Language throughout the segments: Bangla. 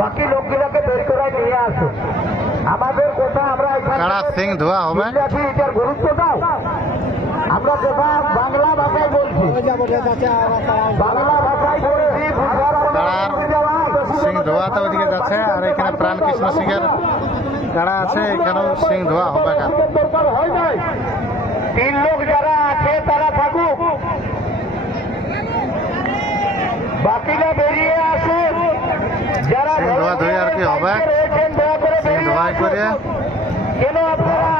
বাকি লোকগুলোকে বের করে নিয়ে আসো। আমাদের কথা আমরা সিং ধোয়া হবে, এটার গুরুত্ব দাও। আমরা কথা বাংলা ভাষায় বলছি, বাংলা ভাষায় বলছি। সিং ধোয়াতে ওইদিকে যাচ্ছে, আর এখানে প্রাণ কৃষ্ণ সিং এর কাড়া আছে, এখানেও সিং ধোয়া হবে। দরকার হয় নাই, 3 লোক যারা আছে তারা থাকুক, বাকিরা বেরিয়ে আসুন। যারা সিং ধোয়া ধুয়ে আর কি হবে, সিং ধোয়াই করে কেন আপনারা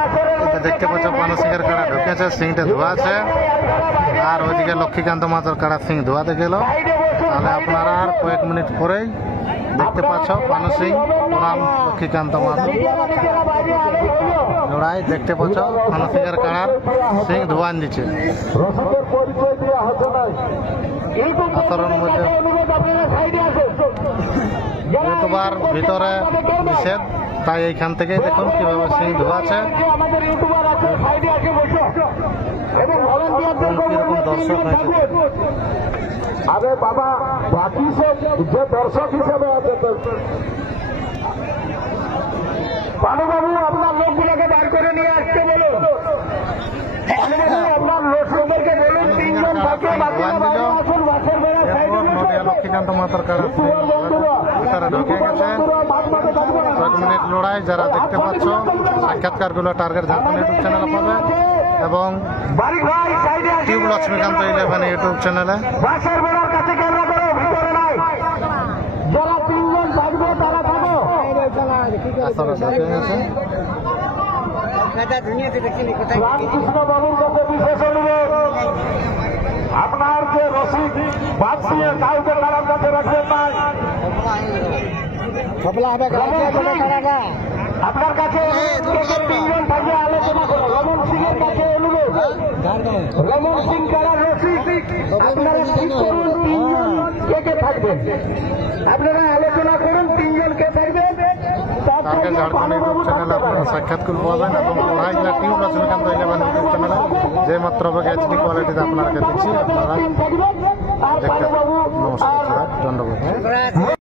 দেখতে পাচ্ছ পানু সিং এর কাড়া ঢুকেছে, সিংটা ধোয়া আছে। আর ওইদিকে লক্ষ্মীকান্ত মাতার কাড়া সিং ধোয়াতে গেল। তাহলে আপনারা আর কয়েক মিনিট পরেই দেখতে পাচ্ছ পানু সিং বনাম লক্ষ্মীকান্ত মাতা লড়াই। দেখতে পাচ্ছ পানু সিং এর কাড়ার সিং ধোয়ান দিচ্ছে। আচরণ মধ্যে ইউটিউবার ভিতরে নিষেধ, তাই এইখান থেকে দেখুন কিভাবে সিং ধোয়াছে, কিরকম দর্শক হয়েছে। আরে বাবা, বাকি সব যে দর্শক হিসেবে আছে, পানুবাবু আপনার লোকগুলোকে বার করে নিয়ে আসতে বলো। আপনার লোকদেরকে বলুন 3 জন থাকে, বাকিরা বাইরে আসুন। বাসের বেলা সাইডে বসে লক্ষ্মীকান্ত মাতার কাড়া ভিতরে ঢুকে গেছে। কয়েক মিনিট লড়াই। যারা দেখতে পাচ্ছ সাক্ষাৎকারগুলো টার্গেট ঝাড়খণ্ড ইউটিউব চ্যানেলে পাবে এবং টিউব লক্ষ্মীকান্ত 11 ইউটিউব চ্যানেলে। বাসের বেলার কাছে ক্যামেরা করো, ভিতরে নাই। যারা 3 জন থাকবে তারা থাকো। রামকৃষ্ণ বাবুর কাছে বিশেষ অনুরোধ, আপনার যে রসিদ বাদ দিয়ে কাউকে তার কাছে রাখবেন নাই। আপনার কাছে 3 জন থাকবে, আলোচনা করো। রমন সিং এর কাছে অনুরোধ, রমন সিং কারার রসিদ আপনারা ঠিক করুন। 3 জন কে থাকবেন, আপনারা আলোচনা করুন। 3 জন কে থাকবেন, ঝাড়খণ্ড ইউটিউব চ্যানেলে আপনারা সাক্ষাৎকার পাবেন এবং লড়াইগুলা টিউব লক্ষ্মীকান্ত 11 ইউটিউব চ্যানেলে যে মাত্র এইচডি কোয়ালিটিতে আপনারা দিচ্ছি, আপনারা দেখতে পাবেন। নমস্কার, ধন্যবাদ।